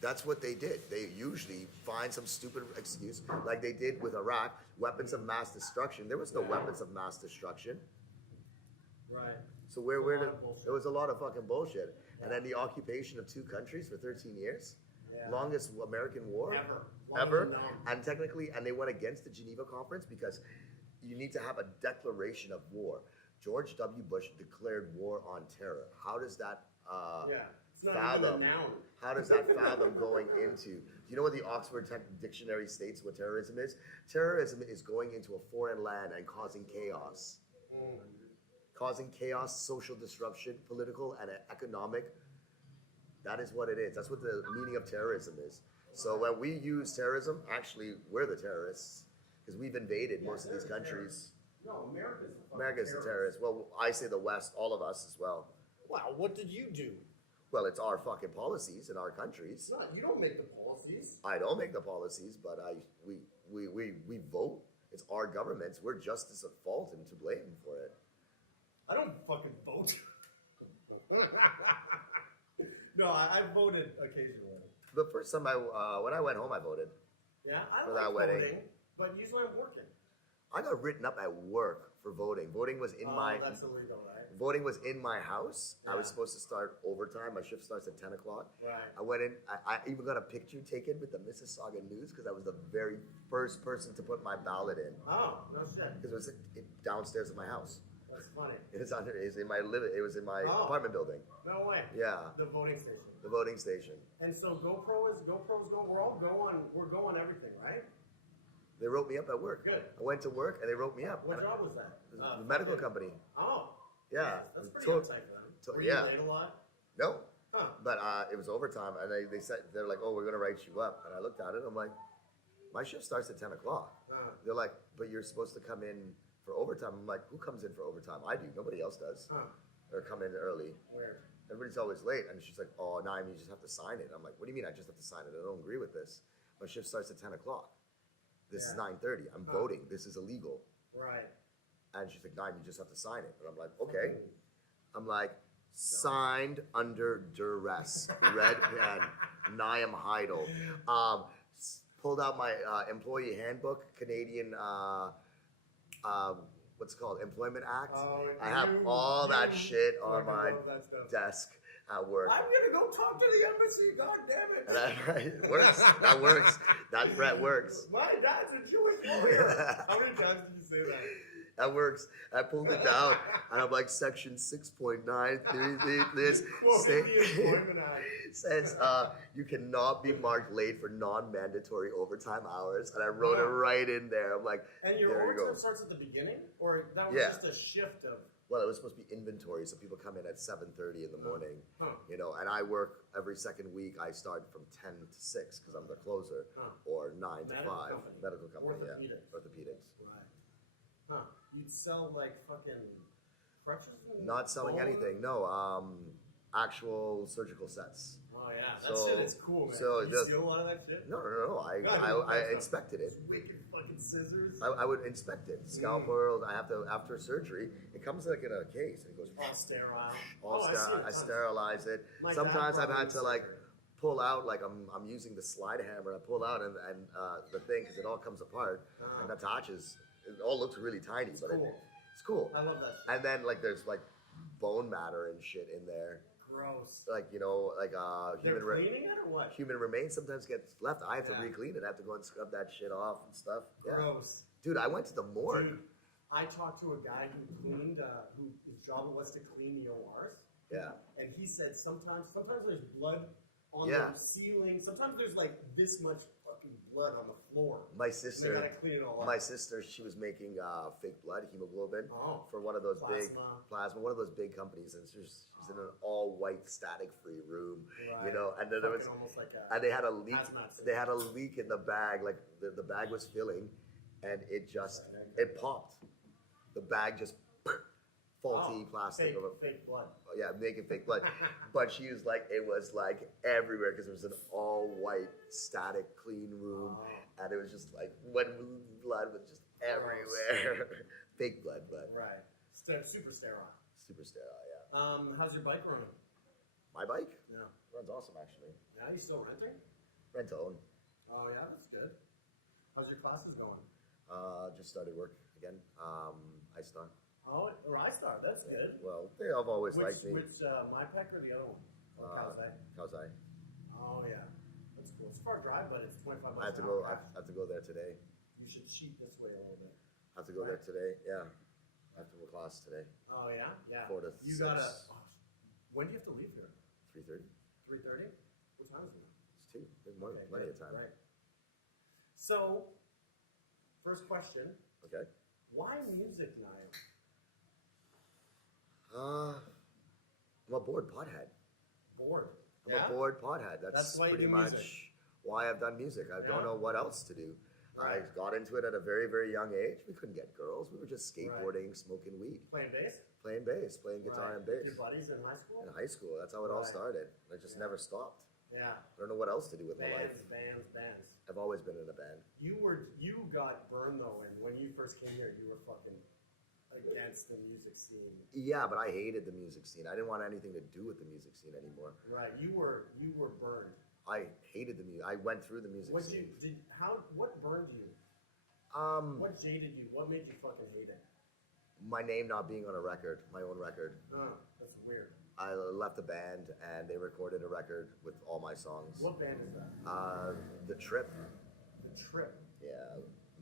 That's what they did. They usually find some stupid excuse, like they did with Iraq, weapons of mass destruction. There was no weapons of mass destruction. Right. So where did Bullshit. it was a lot of fucking bullshit. And then the occupation of two countries for 13 years, longest American war Ever. and technically, and they went against the Geneva Conference because you need to have a declaration of war. George W. Bush declared war on terror. How does that It's not even a fathom? noun. How does that fathom going into? Do you know what the Oxford Dictionary states what terrorism is? Terrorism is going into a foreign land and causing chaos. Causing chaos, social disruption, political and economic. That is what it is. That's what the meaning of terrorism is. So when we use terrorism, actually, we're the terrorists because we've invaded most of these countries. No, America's the America's the terrorist. Well, I say the West, all of us as well. Wow, what did you do? Well, it's our fucking policies in our countries. No, you don't make the policies. I don't make the policies, but we vote. It's our governments. We're just as at fault and to blame for it. I don't fucking vote. No, I voted occasionally. The first time when I went home, I voted. Yeah, I For like that wedding. voting, but usually I'm working. I got written up at work for voting. Voting was in That's illegal, right? voting was in my house. I was Yeah. supposed to start overtime. My shift starts at 10 o'clock. Right. I went in. I even got a picture taken with the Mississauga News because I was the very first person to put my ballot in Oh, no shit. because it was downstairs at my house. That's funny. It's in my It was in my Oh. apartment building. No way. Yeah, The voting station. the voting station. And so GoPro's go. We're all we're going everything, right? They wrote me up at work. Good. I went to work and they wrote me up. What And job was that? the medical company. Oh. Yeah. That's pretty To- uptight for them. to- Were yeah. you late a lot? No, Huh. but it was overtime, and they said they're like, "Oh, we're gonna write you up." And I looked at it. I'm like, "My shift starts at 10 o'clock." They're like, "But you're supposed to come in for overtime." I'm like, "Who comes in for overtime? I do. Nobody else does. Huh. Or come in early. Weird. Everybody's always late." And she's like, "Oh, no, I mean, you just have to sign it." I'm like, "What do you mean? I just have to sign it? I don't agree with this. My shift starts at 10 o'clock. This is Yeah. 9:30. I'm voting. This is illegal." Right. And she's like, "No, you just have to sign it." And I'm like, "Okay." I'm like, signed under duress, red pen, Niam Heidel. Pulled out my employee handbook, Canadian, what's it called, Employment Act. Oh, I have all that shit on my love that stuff. desk at work. I'm gonna go talk to the embassy. God damn it! And it works. That works. That threat works. My dad's a Jewish lawyer. How many times did you say that? That works. I pulled it down, and I'm like, section 6.9, this Quoting the Employment Act. says you cannot be marked late for non-mandatory overtime hours, and I wrote it right in there. I'm like, And your there you overtime go. starts at the beginning, or that was Yeah. just a shift of. Well, it was supposed to be inventory, so people come in at 7:30 in the morning, Huh. you know, and I work every second week. I start from 10 to 6 because I'm the closer, Huh. or 9 to Medical 5. company. Medical company, Orthopedics. yeah, orthopedics. Right. Huh. You'd sell like fucking crutches? and Not selling bone? anything, no. Actual surgical sets. Oh yeah, that So- shit is cool, man. so you the- steal a lot of that shit? No. I God, inspected it. Wicked fucking scissors. I would inspect it. Scalpel. I have to after surgery. It comes like in a case, and it goes All sterile. all I see it I tons. sterilize it. My dad Sometimes I've probably had to like pull out, like I'm using the slide hammer. I pull out and the thing because it all comes apart and attaches. It all looks really tiny, but cool. it's cool. I love that shit. And then like there's like bone matter and shit in there. Gross. Like you know like They're cleaning it or what? human remains sometimes gets left. I have to Yeah. re-clean it. I have to go and scrub that shit off and stuff. Yeah. Gross. Dude, I went to the morgue. Dude, I talked to a guy who cleaned, whose job it was to clean the ORs. Yeah. And he said sometimes there's blood on Yeah. the ceiling. Sometimes there's like this much fucking blood on the floor. My And they sister, gotta clean it all up. my sister, she was making fake blood, hemoglobin, Oh. for one of those big Plasma. one of those big companies, and she's in an all-white, static-free room, you Right. know. And then there was, Fucking almost like a and they had a leak. hazmat suit. They had a leak in the bag, like the bag was filling, and it popped. The bag just faulty plastic. fake blood. Yeah, making fake blood. But she was like, it was like everywhere because it was an all-white, static, clean room, and it was just like when blood was just everywhere. Fake blood, but Right. Super sterile. super sterile. Yeah. How's your bike running? My bike Yeah. runs awesome, actually. Yeah, you still renting? Rent to own. Oh yeah, that's good. How's your classes going? Just started work again. iStar. Oh, or iStar, that's good. Well, they have always liked me. Which MyPack or the other one? Or Kaosai? Kaosai. Oh yeah, that's cool. It's a far drive, but it's 25 bucks. I have to an go. hour. I have to go there today. You should cheat this way a little bit. I have to go there today. Yeah, after class today. Oh yeah, yeah. 4 to You 6. gotta. When do you have to leave here? 3:30. 3:30. What time is it now? It's 2. There's more, Okay, plenty good, of time. Right. So, first question: Okay. why music, Niall? I'm a bored pothead. Bored. I'm a bored pothead. That's why you pretty do much music. why I've done music. I Yeah. don't know what else to do. Right. I got into it at a very, very young age. We couldn't get girls. We were just skateboarding, smoking weed, Playing bass. playing bass, playing guitar Right. and bass. Your buddies in high school. In high school, that's how it all Right. started. I just Yeah. never stopped. Yeah. I don't know what else to do with my life. Bands. I've always been in a band. You got burned though, and when you first came here, you were fucking against the music scene. Yeah, but I hated the music scene. I didn't want anything to do with the music scene anymore. Right. You were burned. I hated the music. I went through the music scene. What burned you? What jaded you? What made you fucking hate it? My name not being on a record, my own record. Oh, that's weird. I left the band and they recorded a record with all my songs. What band is that? The Trip, The Trip. yeah,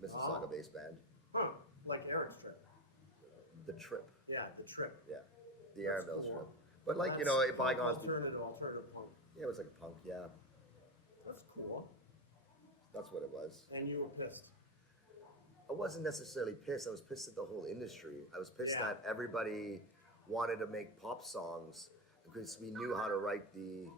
Mississauga Oh. based band. Huh. Like Eric's Trip. The Trip, Yeah, The Trip. yeah, the Aaron That's Mills cool. Trip. But like you That's know, punk bygones. alternative punk. Yeah, it was like punk. Yeah, That's cool. that's what it was. And you were pissed. I wasn't necessarily pissed. I was pissed at the whole industry. I was pissed Yeah. that everybody wanted to make pop songs because we knew how to write the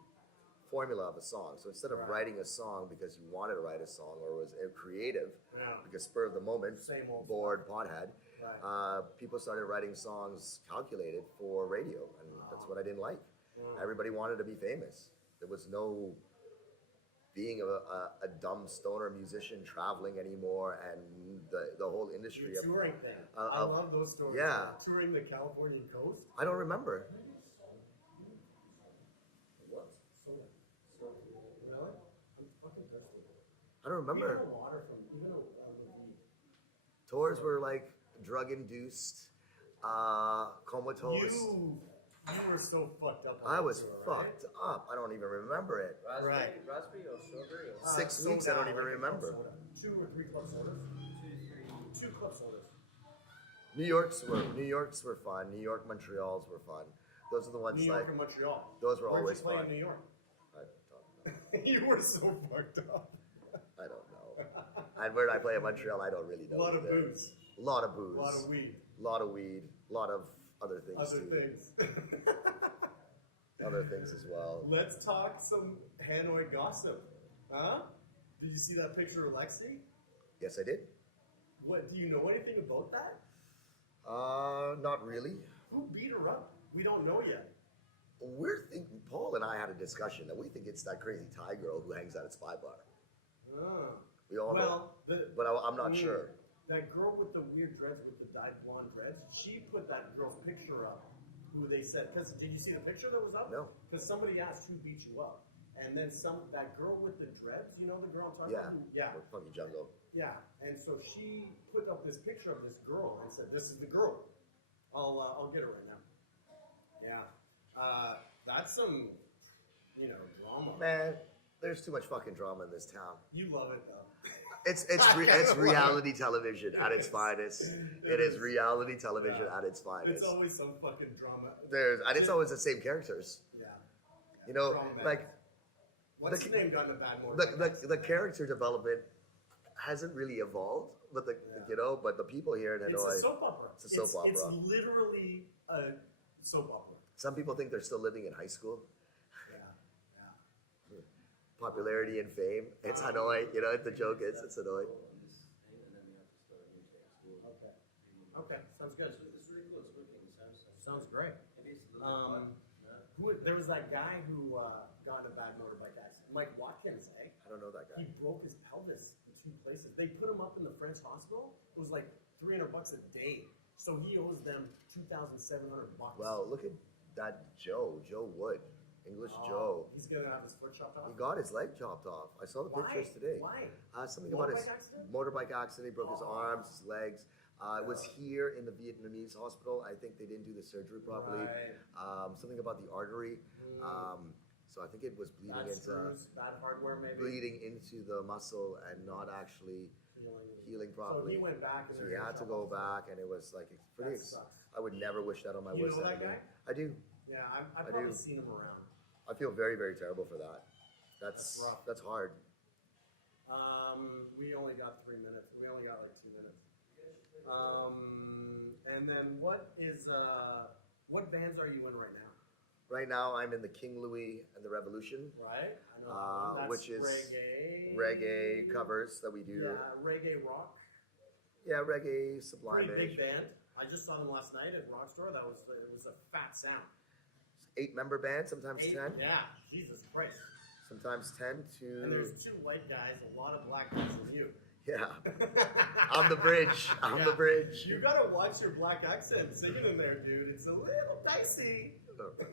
formula of a song. So instead of Right. writing a song because you wanted to write a song or was creative, Yeah. because spur of the moment, Same old bored pothead, Right. people started writing songs calculated for radio, and that's what I didn't like. Yeah. Everybody wanted to be famous. There was no being a dumb stoner musician traveling anymore, and the whole industry The of touring thing. I of- love those stories. yeah. Touring the Californian coast. I don't remember. What? Really? I'm fucking thirsty. I don't We remember. had water from even a weed. Tours were like drug induced, comatose. You were so fucked up. On I that was tour, right? fucked up. I don't even remember it. Right. Raspberry or strawberry or 6 weeks, I don't even like a club remember. soda. 2 or 3 club sodas. 2 club sodas. New York's were fun. New York, Montreal's were fun. Those are the ones New like York and Montreal. those were Where'd always you play fun. in New York? I don't know. You were so fucked up. I don't know. And where did I play in Montreal? I don't really A know. lot of either. booze. A lot of booze. A lot of weed. lot of weed. A lot of other things Other too. things. Other things as well. Let's talk some Hanoi gossip. Huh? Did you see that picture of Lexi? Yes, I did. What, do you know anything about that? Not really. Who beat her up? We don't know yet. We're thinking, Paul and I had a discussion that we think it's that crazy Thai girl who hangs out at Spy Bar. Ah. We all know. Well, But I'm not sure. That girl with the weird dreads, with the dyed blonde dreads, she put that girl's picture up. Who they said, because did you see the picture that was up? No. Because somebody asked who beat you up. And then that girl with the dreads, you know the girl I'm talking Yeah. about? Yeah. Or Funky Jungle. Yeah. And so she put up this picture of this girl and said, "This is the girl." I'll get her right now. Yeah. That's some, drama. Man, there's too much fucking drama in this town. You love it though. It's reality television at its finest. It is reality television Yeah. at its finest. It's always some fucking drama. It's always the same characters. Yeah. You know, Drama. like What's the- his name got in a bad mood? the character development hasn't really evolved, but but the people here in It's Hanoi, a soap opera. It's a soap opera. It's literally a soap opera. some people think they're still living in high school. Yeah. Yeah. Popularity and fame. It's Hanoi. You know what the joke is? It's Hanoi. Okay. Okay. Sounds good. It's really cool. It's working. Sounds Sounds great. maybe it's a little bit There was that guy who got in a bad motorbike accident. Mike Watkins, eh? I don't know that guy. He broke his pelvis in 2 places. They put him up in the French hospital. It was like $300 a day. So he owes them $2,700. Well, look at that Joe Wood. English Oh, Joe. He's gonna have his foot chopped off. He got his leg chopped off. I saw the Why? pictures today. Why? Something about his Motorbike accident? motorbike accident. He broke his Oh. arms, his legs. It was here in the Vietnamese hospital. I think they didn't do the surgery properly. Right. Something about the artery. So I think it was bleeding Bad into screws, bad hardware, maybe. bleeding into the muscle and not actually healing So properly. he went back. And So they're he gonna had to chop go off. back, and it was like it's pretty. That sucks. I would never wish that on my You worst know that enemy. guy? I do. Yeah, I've I probably do. seen him around. I feel very, very terrible for that. That's rough. That's hard. We only got 3 minutes. We only got like 2 minutes. And then what bands are you in right now? Right now, I'm in the King Louis and the Revolution, Right? I know that one. which is reggae. reggae covers that we do. Yeah, reggae rock. Yeah, reggae, Sublime Pretty big Age. band. I just saw them last night at Rockstore. It was a fat sound. 8-member band, sometimes 10, Yeah, Jesus Christ. sometimes 10 And to. there's 2 white guys, a lot of black guys in you. Yeah, I'm the bridge. I'm Yeah. the bridge. You gotta watch your black accent singing in there, dude. It's a little dicey.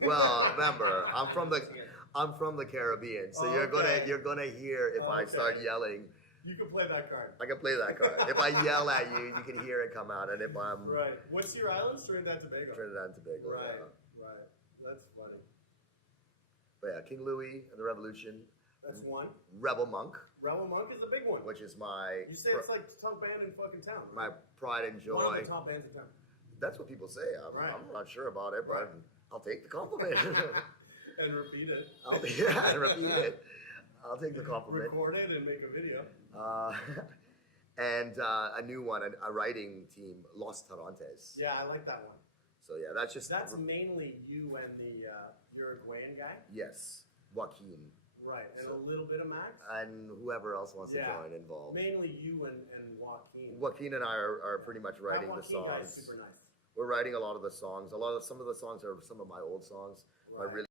Well, remember, I'm from the Caribbean, so Okay. you're gonna hear if I start Okay. yelling. You can play that card. I can play that card. If I yell at you, you can hear it come out. And if I'm Right. What's your island? Trinidad and Tobago. Trinidad and Tobago, Right. yeah. Right. That's funny. But yeah, King Louis and the Revolution, That's one. Rebel Monk, Rebel Monk is a big one. which is my You say it's like the top band in fucking town. my pride and One joy. of the top bands in town. That's what people say. Right. I'm not sure about it, but Right. I'll take the compliment. And repeat it. Yeah, repeat it. I'll take the compliment. Record it and make a video. And a new one, a writing team, Los Tarantes. Yeah, I like that one. So yeah, that's just That's mainly you and the Uruguayan guy. yes, Joaquin Right. And So- a little bit of Max. and whoever else wants Yeah. to join involved. Mainly you and Joaquin. Joaquin and I are pretty much writing that the Joaquin guy's songs. super nice. We're writing a lot of the songs. Some of the songs are some of my old songs. I Right. really